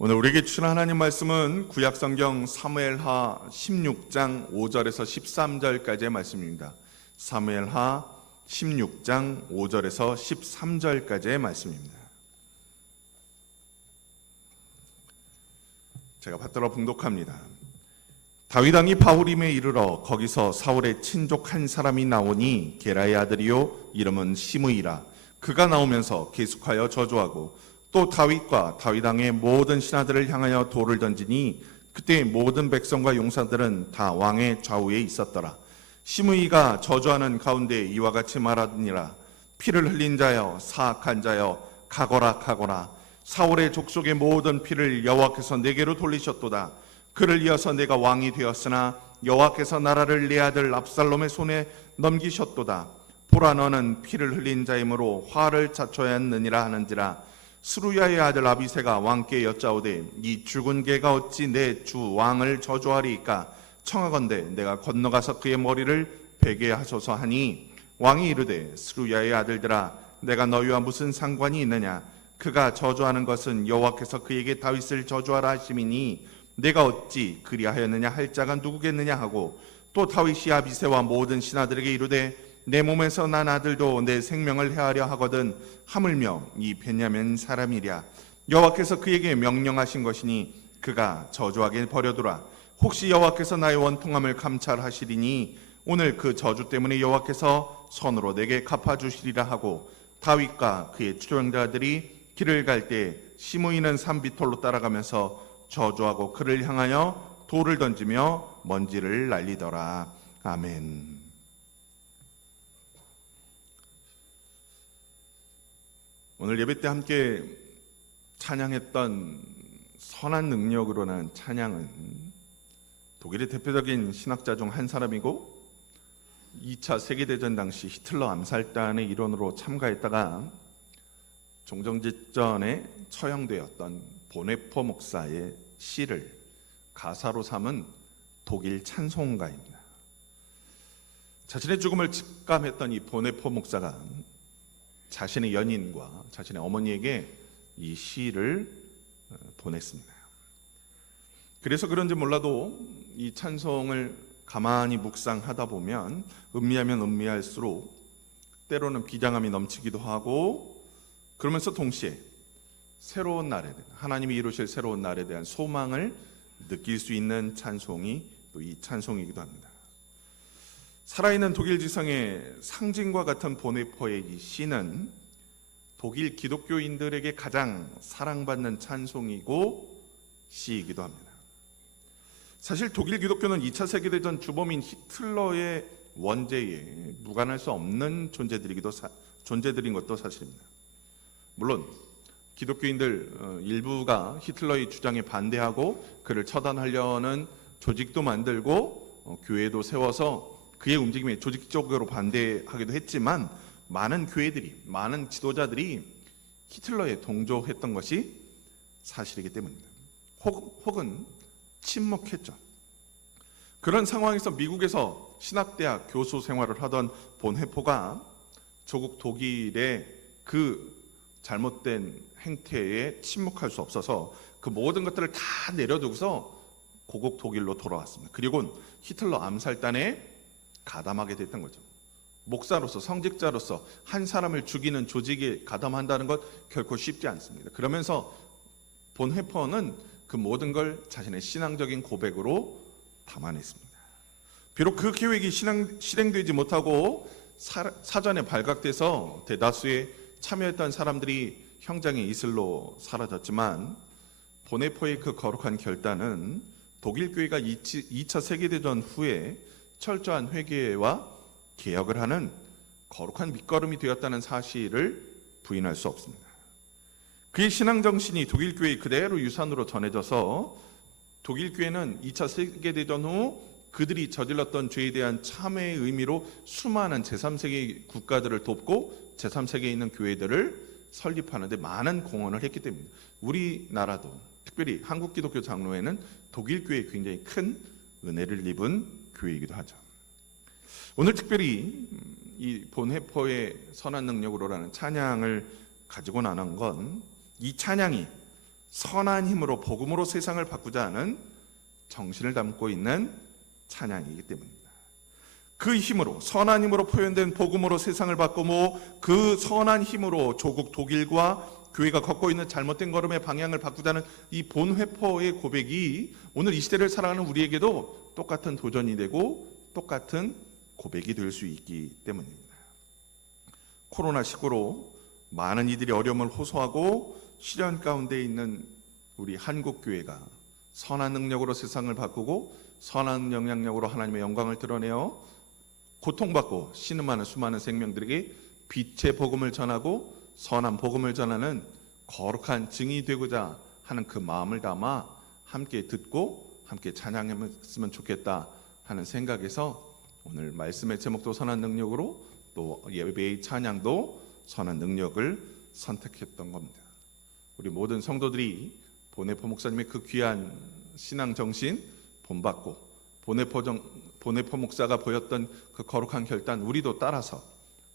오늘 우리에게 주신 하나님 말씀은 구약성경 사무엘하 16장 5절에서 13절까지의 말씀입니다. 사무엘하 16장 5절에서 13절까지의 말씀입니다. 제가 받들어 봉독합니다. 다윗 왕이 바후림에 이르러 거기서 사울의 친족 한 사람이 나오니 게라의 아들이요 이름은 시므이라. 그가 나오면서 계속하여 저주하고 또 다윗과 다윗 왕의 모든 신하들을 향하여 돌을 던지니 그때 모든 백성과 용사들은 다 왕의 좌우에 있었더라. 시므이가 저주하는 가운데 이와 같이 말하니라. 피를 흘린 자여 사악한 자여 가거라 가거라. 사울의 족속의 모든 피를 여호와께서 내게로 돌리셨도다. 그를 이어서 내가 왕이 되었으나 여호와께서 나라를 내 아들 압살롬의 손에 넘기셨도다. 보라 너는 피를 흘린 자이므로 화를 자초야 했느니라 하는지라. 스루야의 아들 아비새가 왕께 여짜오되 이 죽은 개가 어찌 내 주 왕을 저주하리이까. 청하건대 내가 건너가서 그의 머리를 베게 하소서 하니 왕이 이르되 스루야의 아들들아 내가 너희와 무슨 상관이 있느냐. 그가 저주하는 것은 여호와께서 그에게 다윗을 저주하라 하심이니 내가 어찌 그리하였느냐 할 자가 누구겠느냐 하고 또 다윗이 아비새와 모든 신하들에게 이르되 내 몸에서 난 아들도 내 생명을 해하려 하거든 하물며 이 베냐민 사람이랴. 여호와께서 그에게 명령하신 것이니 그가 저주하게 버려두라. 혹시 여호와께서 나의 원통함을 감찰하시리니 오늘 그 저주 때문에 여호와께서 선으로 내게 갚아주시리라 하고 다윗과 그의 추종자들이 길을 갈 때 시므이는 산비톨로 따라가면서 저주하고 그를 향하여 돌을 던지며 먼지를 날리더라. 아멘. 오늘 예배 때 함께 찬양했던 선한 능력으로 난 찬양은 독일의 대표적인 신학자 중 한 사람이고 2차 세계대전 당시 히틀러 암살단의 일원으로 참가했다가 종전직전에 처형되었던 보네포 목사의 시를 가사로 삼은 독일 찬송가입니다. 자신의 죽음을 직감했던 이 보네포 목사가 자신의 연인과 자신의 어머니에게 이 시를 보냈습니다. 그래서 그런지 몰라도 이 찬송을 가만히 묵상하다 보면 음미하면 음미할수록 때로는 비장함이 넘치기도 하고 그러면서 동시에 새로운 날에 대한 하나님이 이루실 새로운 날에 대한 소망을 느낄 수 있는 찬송이 또 이 찬송이기도 합니다. 살아있는 독일 지성의 상징과 같은 보네포의 이 시는 독일 기독교인들에게 가장 사랑받는 찬송이고 시이기도 합니다. 사실 독일 기독교는 2차 세계대전 주범인 히틀러의 원죄에 무관할 수 없는 존재들인 것도 사실입니다. 물론 기독교인들 일부가 히틀러의 주장에 반대하고 그를 처단하려는 조직도 만들고 교회도 세워서 그의 움직임에 조직적으로 반대하기도 했지만 많은 교회들이, 많은 지도자들이 히틀러에 동조했던 것이 사실이기 때문입니다. 혹은 침묵했죠. 그런 상황에서 미국에서 신학대학 교수 생활을 하던 보네포가 조국 독일의 그 잘못된 행태에 침묵할 수 없어서 그 모든 것들을 다 내려두고서 고국 독일로 돌아왔습니다. 그리고 히틀러 암살단에 가담하게 됐던 거죠. 목사로서 성직자로서 한 사람을 죽이는 조직에 가담한다는 것 결코 쉽지 않습니다. 그러면서 본헤퍼는 그 모든 걸 자신의 신앙적인 고백으로 담아냈습니다. 비록 그 계획이 실행되지 못하고 사전에 발각돼서 대다수의 참여했던 사람들이 형장의 이슬로 사라졌지만 보네포의 그 거룩한 결단은 독일 교회가 2차 세계대전 후에 철저한 회개와 개혁을 하는 거룩한 밑거름이 되었다는 사실을 부인할 수 없습니다. 그의 신앙 정신이 독일 교회의 그대로 유산으로 전해져서 독일 교회는 2차 세계대전 후 그들이 저질렀던 죄에 대한 참회의 의미로 수많은 제3세계 국가들을 돕고 제3세계에 있는 교회들을 설립하는 데 많은 공헌을 했기 때문입니다. 우리나라도 특별히 한국 기독교 장로회는 독일 교회에 굉장히 큰 은혜를 입은 교회이기도 하죠. 오늘 특별히 이 본헤퍼의 선한 능력으로라는 찬양을 가지고 나눈 건 이 찬양이 선한 힘으로 복음으로 세상을 바꾸자 하는 정신을 담고 있는 찬양이기 때문입니다. 그 힘으로, 선한 힘으로 표현된 복음으로 세상을 바꾸고 그 선한 힘으로 조국 독일과 교회가 걷고 있는 잘못된 걸음의 방향을 바꾸자는 이 본회포의 고백이 오늘 이 시대를 살아가는 우리에게도 똑같은 도전이 되고 똑같은 고백이 될 수 있기 때문입니다. 코로나19로 많은 이들이 어려움을 호소하고 시련 가운데 있는 우리 한국교회가 선한 능력으로 세상을 바꾸고 선한 영향력으로 하나님의 영광을 드러내어 고통받고 신음하는 수많은 생명들에게 빛의 복음을 전하고 선한 복음을 전하는 거룩한 증인이 되고자 하는 그 마음을 담아 함께 듣고 함께 찬양했으면 좋겠다 하는 생각에서 오늘 말씀의 제목도 선한 능력으로 또 예배의 찬양도 선한 능력을 선택했던 겁니다. 우리 모든 성도들이 보네포 목사님의 그 귀한 신앙 정신 본받고 보네포 목사가 보였던 그 거룩한 결단 우리도 따라서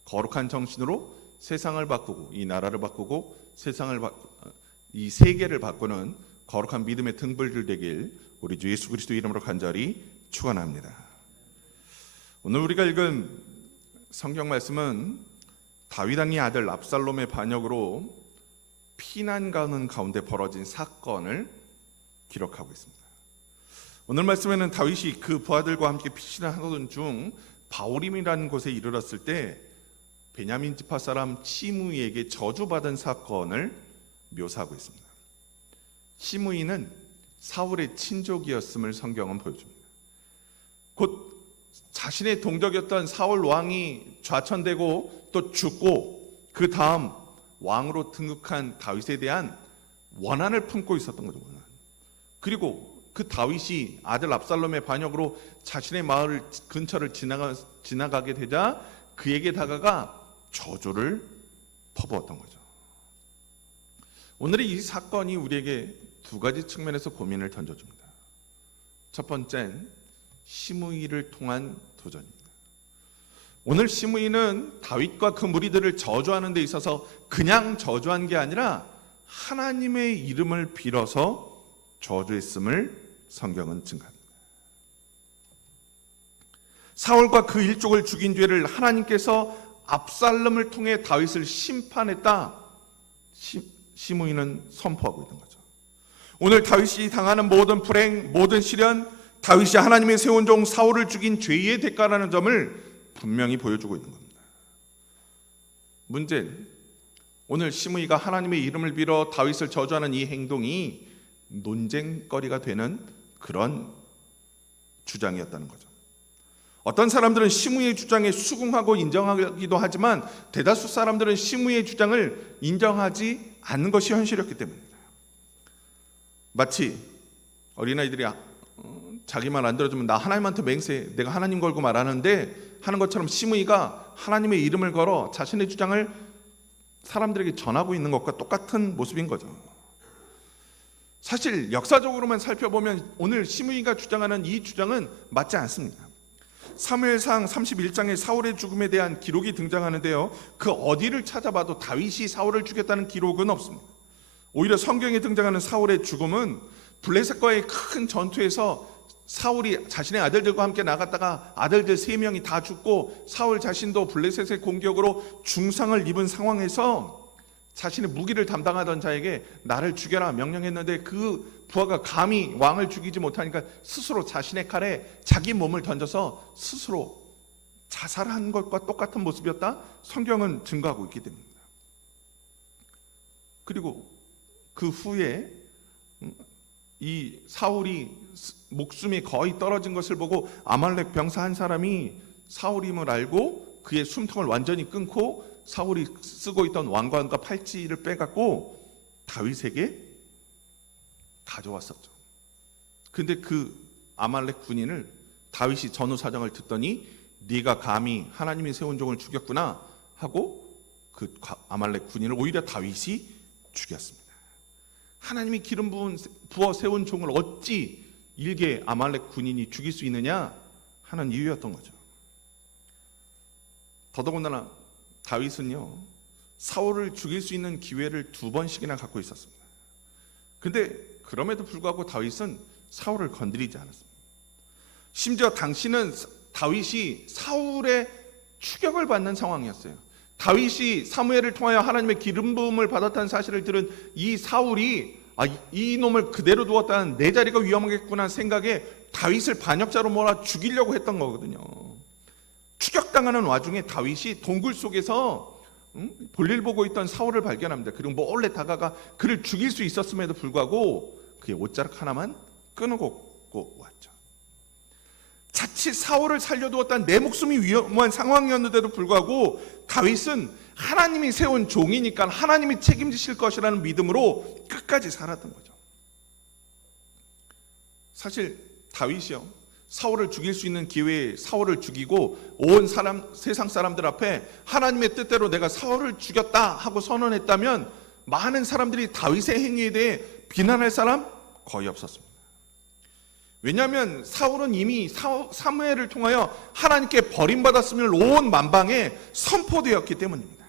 거룩한 정신으로 세상을 바꾸고 이 나라를 바꾸고 이 세계를 바꾸는 거룩한 믿음의 등불들 되길 우리 주 예수 그리스도 이름으로 간절히 축원합니다. 오늘 우리가 읽은 성경 말씀은 다윗 왕의 아들 압살롬의 반역으로 피난 가는 가운데 벌어진 사건을 기록하고 있습니다. 오늘 말씀에는 다윗이 그 부하들과 함께 피신하던 중 바오림이라는 곳에 이르렀을 때 베냐민 지파 사람 시므이에게 저주받은 사건을 묘사하고 있습니다. 시므이는 사울의 친족이었음을 성경은 보여줍니다. 곧 자신의 동족이었던 사울 왕이 좌천되고 또 죽고 그 다음 왕으로 등극한 다윗에 대한 원한을 품고 있었던 거죠. 원한. 그리고 그 다윗이 아들 압살롬의 반역으로 자신의 마을 근처를 지나가게 되자 그에게 다가가 저주를 퍼부었던 거죠. 오늘의 이 사건이 우리에게 두 가지 측면에서 고민을 던져줍니다. 첫 번째는 시므이를 통한 도전입니다. 오늘 시므이는 다윗과 그 무리들을 저주하는 데 있어서 그냥 저주한 게 아니라 하나님의 이름을 빌어서 저주했음을 성경은 증가합니다. 사울과 그 일족을 죽인 죄를 하나님께서 압살롬을 통해 다윗을 심판했다. 시므이는 선포하고 있는 거죠. 오늘 다윗이 당하는 모든 불행, 모든 시련, 다윗이 하나님의 세운 종 사울을 죽인 죄의 대가라는 점을 분명히 보여주고 있는 겁니다. 문제는 오늘 시므이가 하나님의 이름을 빌어 다윗을 저주하는 이 행동이 논쟁거리가 되는 그런 주장이었다는 거죠. 어떤 사람들은 시므이의 주장에 수긍하고 인정하기도 하지만 대다수 사람들은 시므이의 주장을 인정하지 않는 것이 현실이었기 때문입니다. 마치 어린아이들이 자기 말 안 들어주면 나 하나님한테 맹세, 내가 하나님 걸고 말하는데 하는 것처럼 시므이가 하나님의 이름을 걸어 자신의 주장을 사람들에게 전하고 있는 것과 똑같은 모습인 거죠. 사실 역사적으로만 살펴보면 오늘 시므이가 주장하는 이 주장은 맞지 않습니다. 사무엘상 31장에 사울의 죽음에 대한 기록이 등장하는데요, 그 어디를 찾아봐도 다윗이 사울을 죽였다는 기록은 없습니다. 오히려 성경에 등장하는 사울의 죽음은 블레셋과의 큰 전투에서 사울이 자신의 아들들과 함께 나갔다가 아들들 3명이 다 죽고 사울 자신도 블레셋의 공격으로 중상을 입은 상황에서 자신의 무기를 담당하던 자에게 나를 죽여라 명령했는데 그 부하가 감히 왕을 죽이지 못하니까 스스로 자신의 칼에 자기 몸을 던져서 스스로 자살한 것과 똑같은 모습이었다. 성경은 증거하고 있기 때문입니다. 그리고 그 후에 이 사울이 목숨이 거의 떨어진 것을 보고 아말렉 병사 한 사람이 사울임을 알고 그의 숨통을 완전히 끊고 사울이 쓰고 있던 왕관과 팔찌를 빼갖고 다윗에게 가져왔었죠. 근데 그 아말렉 군인을 다윗이 전후 사정을 듣더니 네가 감히 하나님이 세운 종을 죽였구나 하고 그 아말렉 군인을 오히려 다윗이 죽였습니다. 하나님이 기름 부어 세운 종을 어찌 일개 아말렉 군인이 죽일 수 있느냐 하는 이유였던 거죠. 더더군다나 다윗은요, 사울을 죽일 수 있는 기회를 2번씩이나 갖고 있었습니다. 근데 그럼에도 불구하고 다윗은 사울을 건드리지 않았습니다. 심지어 당시는 다윗이 사울의 추격을 받는 상황이었어요. 다윗이 사무엘을 통하여 하나님의 기름 부음을 받았다는 사실을 들은 이 사울이 이 놈을 그대로 두었다는 내 자리가 위험하겠구나 생각에 다윗을 반역자로 몰아 죽이려고 했던 거거든요. 추격당하는 와중에 다윗이 동굴 속에서 볼일 보고 있던 사울을 발견합니다. 그리고 몰래 다가가 그를 죽일 수 있었음에도 불구하고 그의 옷자락 하나만 끊고 왔죠. 자칫 사울을 살려두었다는 내 목숨이 위험한 상황이었는데도 불구하고 다윗은 하나님이 세운 종이니까 하나님이 책임지실 것이라는 믿음으로 끝까지 살았던 거죠. 사실 다윗이요, 사울을 죽일 수 있는 기회에 사울을 죽이고 온 세상 사람들 앞에 하나님의 뜻대로 내가 사울을 죽였다 하고 선언했다면 많은 사람들이 다윗의 행위에 대해 비난할 사람 거의 없었습니다. 왜냐하면 사울은 이미 사무엘을 통하여 하나님께 버림받았음을 온 만방에 선포되었기 때문입니다.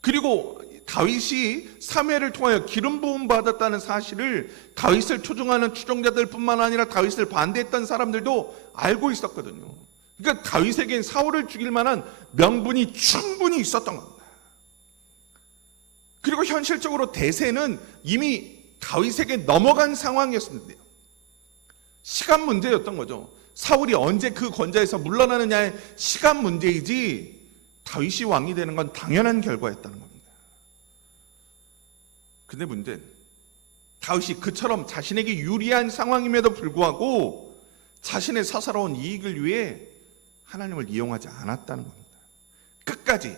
그리고 다윗이 사무엘을 통하여 기름 부음 받았다는 사실을 다윗을 추종하는 추종자들뿐만 아니라 다윗을 반대했던 사람들도 알고 있었거든요. 그러니까 다윗에겐 사울을 죽일 만한 명분이 충분히 있었던 겁니다. 그리고 현실적으로 대세는 이미 다윗에게 넘어간 상황이었습니다. 시간 문제였던 거죠. 사울이 언제 그 권좌에서 물러나느냐의 시간 문제이지 다윗이 왕이 되는 건 당연한 결과였다는 겁니다. 근데 문제는 다윗이 그처럼 자신에게 유리한 상황임에도 불구하고 자신의 사사로운 이익을 위해 하나님을 이용하지 않았다는 겁니다. 끝까지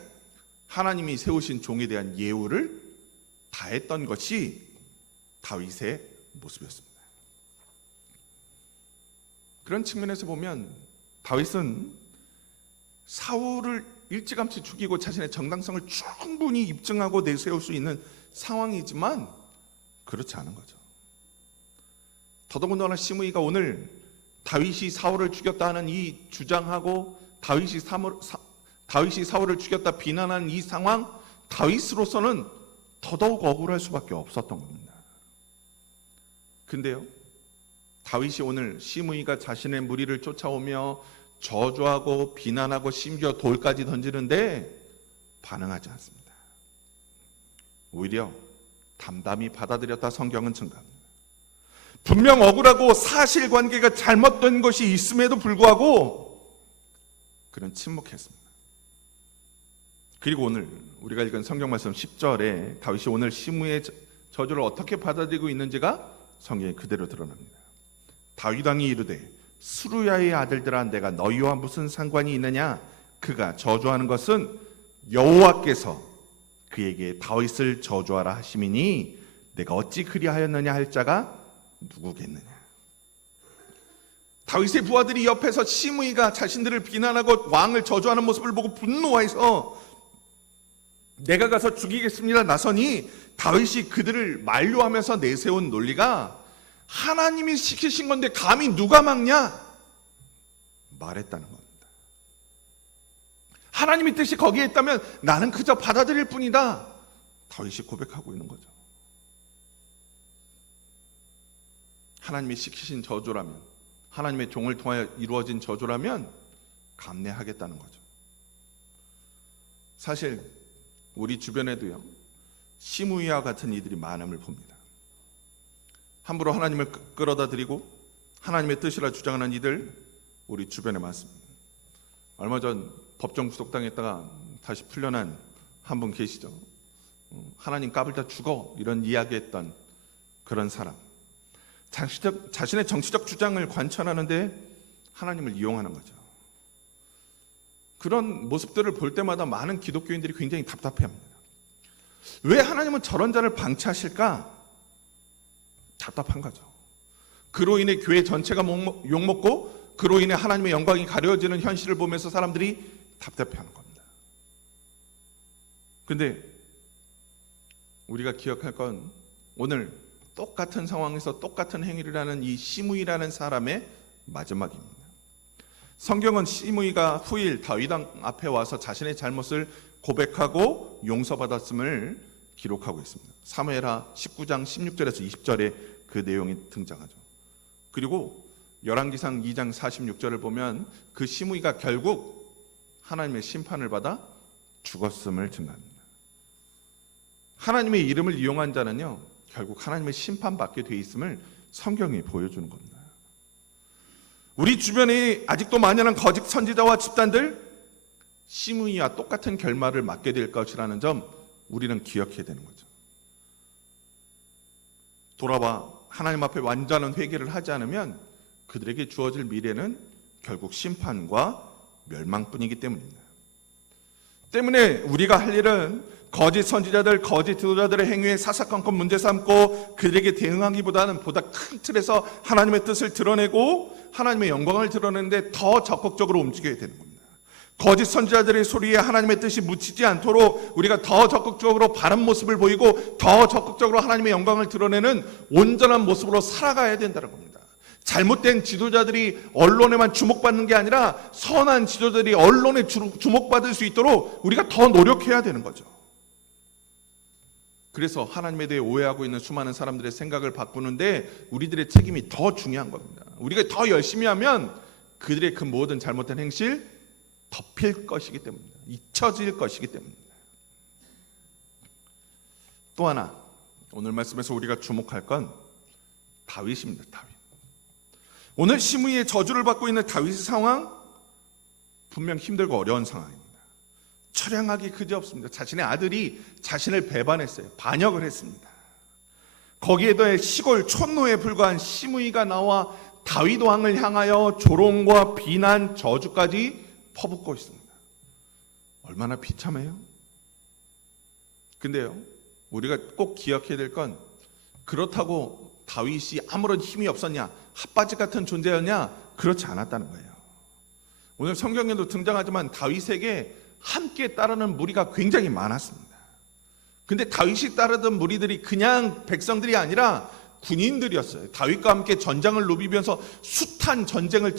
하나님이 세우신 종에 대한 예우를 다했던 것이 다윗의 모습이었습니다. 그런 측면에서 보면 다윗은 사울을 일찌감치 죽이고 자신의 정당성을 충분히 입증하고 내세울 수 있는 상황이지만 그렇지 않은 거죠. 더더군다나 시므이가 오늘 다윗이 사울을 죽였다 하는 이 주장하고 다윗이 사울을 죽였다 비난하는 이 상황, 다윗으로서는 더더욱 억울할 수밖에 없었던 겁니다. 근데요, 다윗이 오늘 시므이가 자신의 무리를 쫓아오며 저주하고 비난하고 심지어 돌까지 던지는데 반응하지 않습니다. 오히려 담담히 받아들였다 성경은 증가합니다. 분명 억울하고 사실관계가 잘못된 것이 있음에도 불구하고 그는 침묵했습니다. 그리고 오늘 우리가 읽은 성경 말씀 10절에 다윗이 오늘 시므이의 저주를 어떻게 받아들이고 있는지가 성경에 그대로 드러납니다. 다윗 왕이 이르되 스루야의 아들들아 내가 너희와 무슨 상관이 있느냐? 그가 저주하는 것은 여호와께서 그에게 다윗을 저주하라 하심이니 내가 어찌 그리하였느냐 할 자가 누구겠느냐? 다윗의 부하들이 옆에서 시므이가 자신들을 비난하고 왕을 저주하는 모습을 보고 분노해서 내가 가서 죽이겠습니다 나서니 다윗이 그들을 만류하면서 내세운 논리가 하나님이 시키신 건데 감히 누가 막냐? 말했다는 겁니다. 하나님의 뜻이 거기에 있다면 나는 그저 받아들일 뿐이다. 다윗이 고백하고 있는 거죠. 하나님이 시키신 저주라면, 하나님의 종을 통하여 이루어진 저주라면 감내하겠다는 거죠. 사실 우리 주변에도요, 시므이와 같은 이들이 많음을 봅니다. 함부로 하나님을 끌어다 드리고 하나님의 뜻이라 주장하는 이들 우리 주변에 많습니다. 얼마 전 법정 구속당했다가 다시 풀려난 한 분 계시죠. 하나님 까불다 죽어 이런 이야기했던 그런 사람. 자신의 정치적 주장을 관철하는데 하나님을 이용하는 거죠. 그런 모습들을 볼 때마다 많은 기독교인들이 굉장히 답답해합니다. 왜 하나님은 저런 자를 방치하실까? 답답한 거죠. 그로 인해 교회 전체가 욕먹고 그로 인해 하나님의 영광이 가려지는 현실을 보면서 사람들이 답답해하는 겁니다. 근데 우리가 기억할 건 오늘 똑같은 상황에서 똑같은 행위를 하는 이 시므이라는 사람의 마지막입니다. 성경은 시므이가 후일 다윗 왕 앞에 와서 자신의 잘못을 고백하고 용서받았음을 기록하고 있습니다. 사무엘하 19장 16절에서 20절에 그 내용이 등장하죠. 그리고 열왕기상 2장 46절을 보면 그 시므이가 결국 하나님의 심판을 받아 죽었음을 증거합니다. 하나님의 이름을 이용한 자는요, 결국 하나님의 심판받게 돼 있음을 성경이 보여주는 겁니다. 우리 주변에 아직도 만연한 거짓 선지자와 집단들, 시므이와 똑같은 결말을 맞게 될 것이라는 점 우리는 기억해야 되는 거죠. 돌아와 하나님 앞에 완전한 회개를 하지 않으면 그들에게 주어질 미래는 결국 심판과 멸망뿐이기 때문입니다. 때문에 우리가 할 일은 거짓 선지자들, 거짓 지도자들의 행위에 사사건건 문제 삼고 그들에게 대응하기보다는 보다 큰 틀에서 하나님의 뜻을 드러내고 하나님의 영광을 드러내는데 더 적극적으로 움직여야 되는 겁니다. 거짓 선지자들의 소리에 하나님의 뜻이 묻히지 않도록 우리가 더 적극적으로 바른 모습을 보이고 더 적극적으로 하나님의 영광을 드러내는 온전한 모습으로 살아가야 된다는 겁니다. 잘못된 지도자들이 언론에만 주목받는 게 아니라 선한 지도자들이 언론에 주목받을 수 있도록 우리가 더 노력해야 되는 거죠. 그래서 하나님에 대해 오해하고 있는 수많은 사람들의 생각을 바꾸는데 우리들의 책임이 더 중요한 겁니다. 우리가 더 열심히 하면 그들의 그 모든 잘못된 행실 덮일 것이기 때문입니다. 잊혀질 것이기 때문입니다. 또 하나 오늘 말씀에서 우리가 주목할 건 다윗입니다. 다윗. 오늘 시므이의 저주를 받고 있는 다윗의 상황, 분명 힘들고 어려운 상황입니다. 처량하기 그지없습니다. 자신의 아들이 자신을 배반했어요. 반역을 했습니다. 거기에 더해 시골 촌노에 불과한 시므이가 나와 다윗 왕을 향하여 조롱과 비난, 저주까지 퍼붓고 있습니다. 얼마나 비참해요? 근데요, 우리가 꼭 기억해야 될 건 그렇다고 다윗이 아무런 힘이 없었냐, 핫바지 같은 존재였냐, 그렇지 않았다는 거예요. 오늘 성경에도 등장하지만 다윗에게 함께 따르는 무리가 굉장히 많았습니다. 근데 다윗이 따르던 무리들이 그냥 백성들이 아니라 군인들이었어요. 다윗과 함께 전장을 누비면서 숱한 전쟁을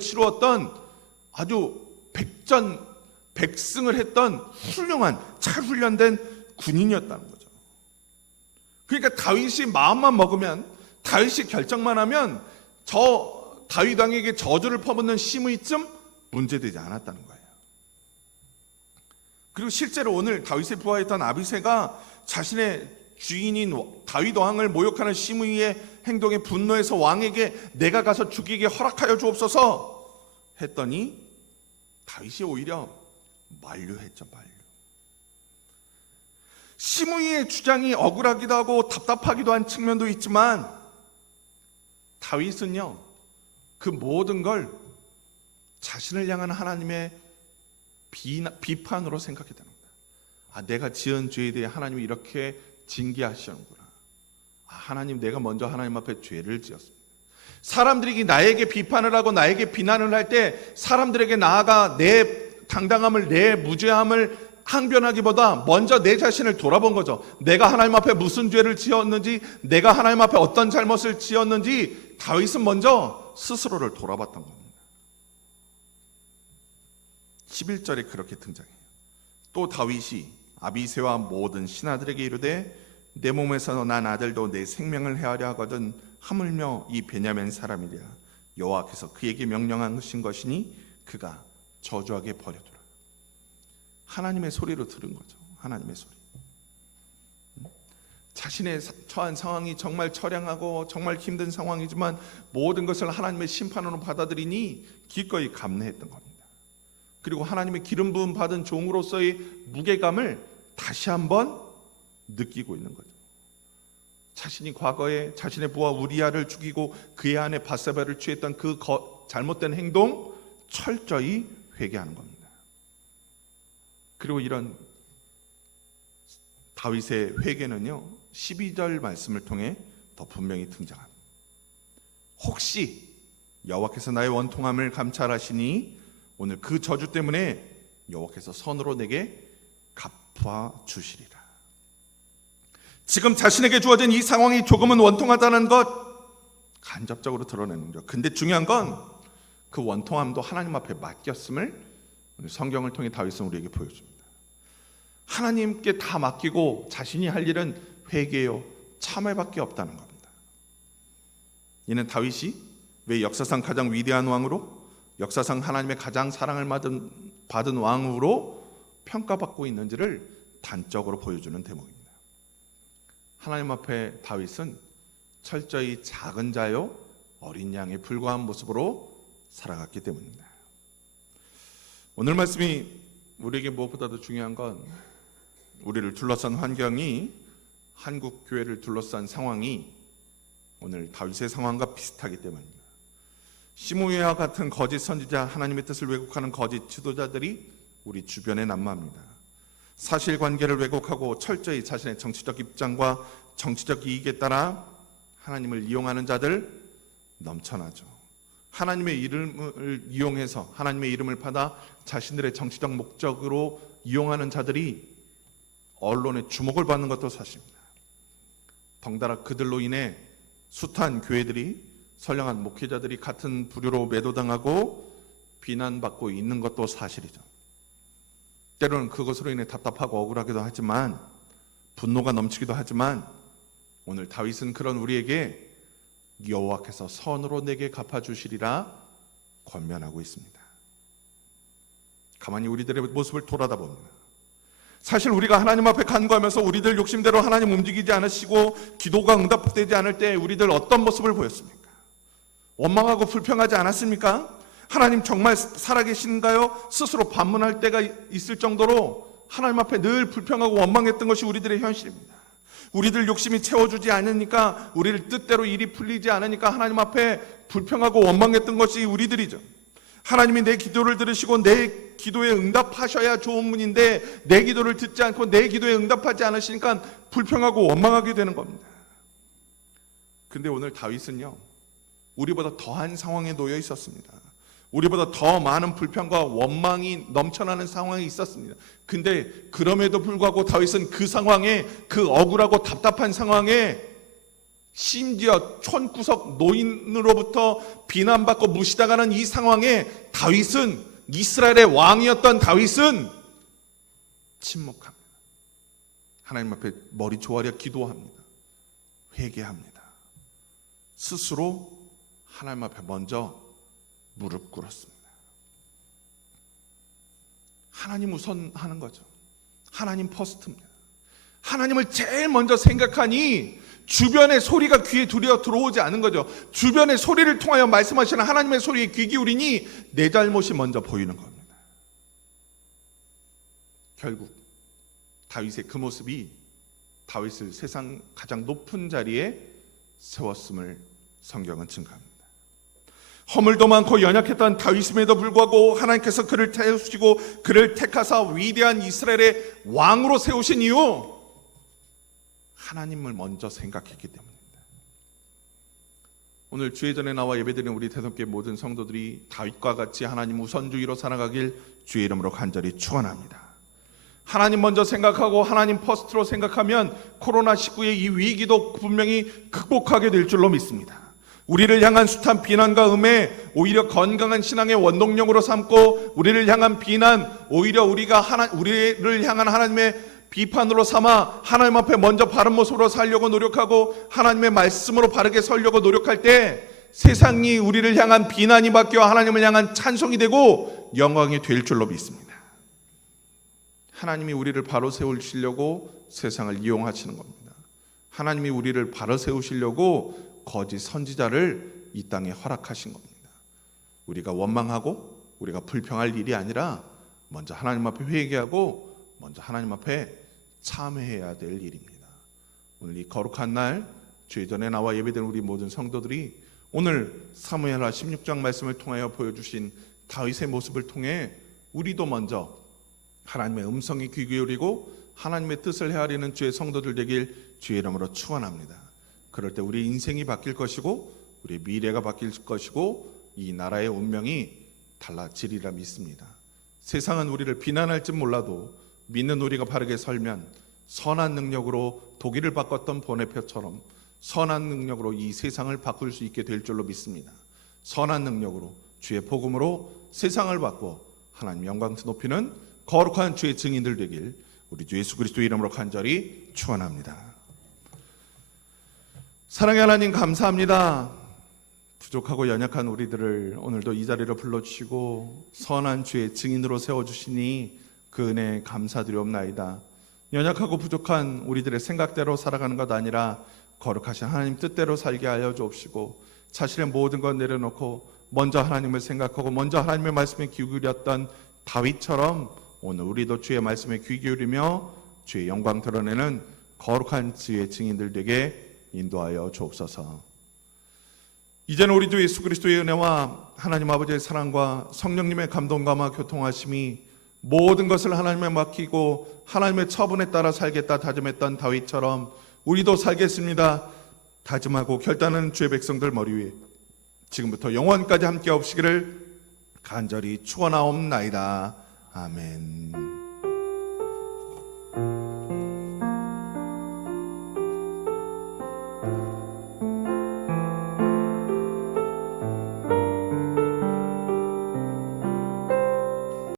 치루었던 아주 백승을 했던 훌륭한 잘 훈련된 군인이었다는 거죠. 그러니까 다윗이 마음만 먹으면, 다윗이 결정만 하면 저 다윗 왕에게 저주를 퍼붓는 시므이쯤 문제되지 않았다는 거예요. 그리고 실제로 오늘 다윗의 부하였던 아비새가 자신의 주인인 다윗 왕을 모욕하는 시므이의 행동에 분노해서 왕에게 내가 가서 죽이게 허락하여 주옵소서 했더니 다윗이 오히려 만류했죠. 만류. 시므이의 주장이 억울하기도 하고 답답하기도 한 측면도 있지만 다윗은요, 그 모든 걸 자신을 향한 하나님의 비판으로 생각해야 됩니다. 내가 지은 죄에 대해 하나님이 이렇게 징계하시는구나. 하나님, 내가 먼저 하나님 앞에 죄를 지었습니다. 사람들이 나에게 비판을 하고 나에게 비난을 할 때 사람들에게 나아가 내 당당함을, 내 무죄함을 항변하기보다 먼저 내 자신을 돌아본 거죠. 내가 하나님 앞에 무슨 죄를 지었는지, 내가 하나님 앞에 어떤 잘못을 지었는지 다윗은 먼저 스스로를 돌아봤던 겁니다. 11절에 그렇게 등장해요. 또 다윗이 아비새와 모든 신하들에게 이르되 내 몸에서 난 아들도 내 생명을 해하려 하거든 하물며 이 베냐민 사람이랴. 여호와께서 그에게 명령하신 것이니 그가 저주하게 버려두라. 하나님의 소리로 들은 거죠. 하나님의 소리. 자신의 처한 상황이 정말 처량하고 정말 힘든 상황이지만 모든 것을 하나님의 심판으로 받아들이니 기꺼이 감내했던 겁니다. 그리고 하나님의 기름 부음 받은 종으로서의 무게감을 다시 한번 느끼고 있는 거죠. 자신이 과거에 자신의 부하 우리아를 죽이고 그의 아내 바세바를 취했던 그 잘못된 행동 철저히 회개하는 겁니다. 그리고 이런 다윗의 회개는요, 12절 말씀을 통해 더 분명히 등장합니다. 혹시 여호와께서 나의 원통함을 감찰하시니 오늘 그 저주 때문에 여호와께서 선으로 내게 갚아 주시리라. 지금 자신에게 주어진 이 상황이 조금은 원통하다는 것 간접적으로 드러내는 거죠. 근데 중요한 건 그 원통함도 하나님 앞에 맡겼음을 오늘 성경을 통해 다윗은 우리에게 보여줍니다. 하나님께 다 맡기고 자신이 할 일은 회개요 참회밖에 없다는 겁니다. 이는 다윗이 왜 역사상 가장 위대한 왕으로, 역사상 하나님의 가장 사랑을 받은 왕으로 평가받고 있는지를 단적으로 보여주는 대목입니다. 하나님 앞에 다윗은 철저히 작은 자요 어린 양에 불과한 모습으로 살아갔기 때문입니다. 오늘 말씀이 우리에게 무엇보다도 중요한 건 우리를 둘러싼 환경이, 한국 교회를 둘러싼 상황이 오늘 다윗의 상황과 비슷하기 때문입니다. 시므야와 같은 거짓 선지자, 하나님의 뜻을 왜곡하는 거짓 지도자들이 우리 주변에 난무합니다. 사실관계를 왜곡하고 철저히 자신의 정치적 입장과 정치적 이익에 따라 하나님을 이용하는 자들 넘쳐나죠. 하나님의 이름을 이용해서 하나님의 이름을 받아 자신들의 정치적 목적으로 이용하는 자들이 언론의 주목을 받는 것도 사실입니다. 덩달아 그들로 인해 숱한 교회들이, 선량한 목회자들이 같은 부류로 매도당하고 비난받고 있는 것도 사실이죠. 때로는 그것으로 인해 답답하고 억울하기도 하지만, 분노가 넘치기도 하지만, 오늘 다윗은 그런 우리에게 여호와께서 선으로 내게 갚아주시리라 권면하고 있습니다. 가만히 우리들의 모습을 돌아다 봅니다. 사실 우리가 하나님 앞에 간구하면서 우리들 욕심대로 하나님 움직이지 않으시고 기도가 응답되지 않을 때 우리들 어떤 모습을 보였습니까? 원망하고 불평하지 않았습니까? 하나님 정말 살아계신가요? 스스로 반문할 때가 있을 정도로 하나님 앞에 늘 불평하고 원망했던 것이 우리들의 현실입니다. 우리들 욕심이 채워주지 않으니까, 우리를 뜻대로 일이 풀리지 않으니까 하나님 앞에 불평하고 원망했던 것이 우리들이죠. 하나님이 내 기도를 들으시고 내 기도에 응답하셔야 좋은 분인데 내 기도를 듣지 않고 내 기도에 응답하지 않으시니까 불평하고 원망하게 되는 겁니다. 근데 오늘 다윗은요, 우리보다 더한 상황에 놓여 있었습니다. 우리보다 더 많은 불평과 원망이 넘쳐나는 상황이 있었습니다. 근데 그럼에도 불구하고 다윗은 그 상황에, 그 억울하고 답답한 상황에, 심지어 촌구석 노인으로부터 비난받고 무시당하는 이 상황에 다윗은, 이스라엘의 왕이었던 다윗은 침묵합니다. 하나님 앞에 머리 조아려 기도합니다. 회개합니다. 스스로 하나님 앞에 먼저 무릎 꿇었습니다. 하나님 우선 하는 거죠. 하나님 퍼스트입니다. 하나님을 제일 먼저 생각하니 주변의 소리가 귀에 들어오지 않은 거죠. 주변의 소리를 통하여 말씀하시는 하나님의 소리에 귀 기울이니 내 잘못이 먼저 보이는 겁니다. 결국 다윗의 그 모습이 다윗을 세상 가장 높은 자리에 세웠음을 성경은 증가합니다. 허물도 많고 연약했던 다윗임에도 불구하고 하나님께서 그를 태우시고 그를 택하사 위대한 이스라엘의 왕으로 세우신 이유, 하나님을 먼저 생각했기 때문입니다. 오늘 주의 전에 나와 예배드리는 우리 대성교회 모든 성도들이 다윗과 같이 하나님 우선주의로 살아가길 주의 이름으로 간절히 축원합니다. 하나님 먼저 생각하고 하나님 퍼스트로 생각하면 코로나19의 이 위기도 분명히 극복하게 될 줄로 믿습니다. 우리를 향한 숱한 비난과 음해 오히려 건강한 신앙의 원동력으로 삼고, 우리를 향한 비난 오히려 우리를 향한 하나님의 비판으로 삼아 하나님 앞에 먼저 바른 모습으로 살려고 노력하고 하나님의 말씀으로 바르게 서려고 노력할 때 세상이 우리를 향한 비난이 바뀌어 하나님을 향한 찬송이 되고 영광이 될 줄로 믿습니다. 하나님이 우리를 바로 세우시려고 세상을 이용하시는 겁니다. 하나님이 우리를 바로 세우시려고 거짓 선지자를 이 땅에 허락하신 겁니다. 우리가 원망하고 우리가 불평할 일이 아니라 먼저 하나님 앞에 회개하고 먼저 하나님 앞에 참회해야 될 일입니다. 오늘 이 거룩한 날 주의 전에 나와 예배드리는 우리 모든 성도들이 오늘 사무엘하 16장 말씀을 통하여 보여주신 다윗의 모습을 통해 우리도 먼저 하나님의 음성에 귀 기울이고 하나님의 뜻을 헤아리는 주의 성도들 되길 주의 이름으로 축원합니다. 그럴 때 우리 인생이 바뀔 것이고 우리의 미래가 바뀔 것이고 이 나라의 운명이 달라지리라 믿습니다. 세상은 우리를 비난할지 몰라도 믿는 우리가 바르게 설면 선한 능력으로 독일을 바꿨던 보네표처럼 선한 능력으로 이 세상을 바꿀 수 있게 될 줄로 믿습니다. 선한 능력으로 주의 복음으로 세상을 바꿔 하나님 영광 높이는 거룩한 주의 증인들 되길 우리 주 예수 그리스도의 이름으로 간절히 축원합니다. 사랑의 하나님 감사합니다. 부족하고 연약한 우리들을 오늘도 이 자리로 불러주시고 선한 주의 증인으로 세워주시니 그 은혜에 감사드리옵나이다. 연약하고 부족한 우리들의 생각대로 살아가는 것 아니라 거룩하신 하나님 뜻대로 살게 하여 주옵시고 자신의 모든 것 내려놓고 먼저 하나님을 생각하고 먼저 하나님의 말씀에 귀 기울였던 다윗처럼 오늘 우리도 주의 말씀에 귀 기울이며 주의 영광 드러내는 거룩한 주의 증인들 되게 인도하여 주옵소서. 이제는 우리 주 예수 그리스도의 은혜와 하나님 아버지의 사랑과 성령님의 감동감화 교통하심이 모든 것을 하나님에 맡기고 하나님의 처분에 따라 살겠다 다짐했던 다윗처럼 우리도 살겠습니다 다짐하고 결단하는 주의 백성들 머리 위에 지금부터 영원까지 함께 하옵시기를 간절히 축원하옵나이다. 아멘.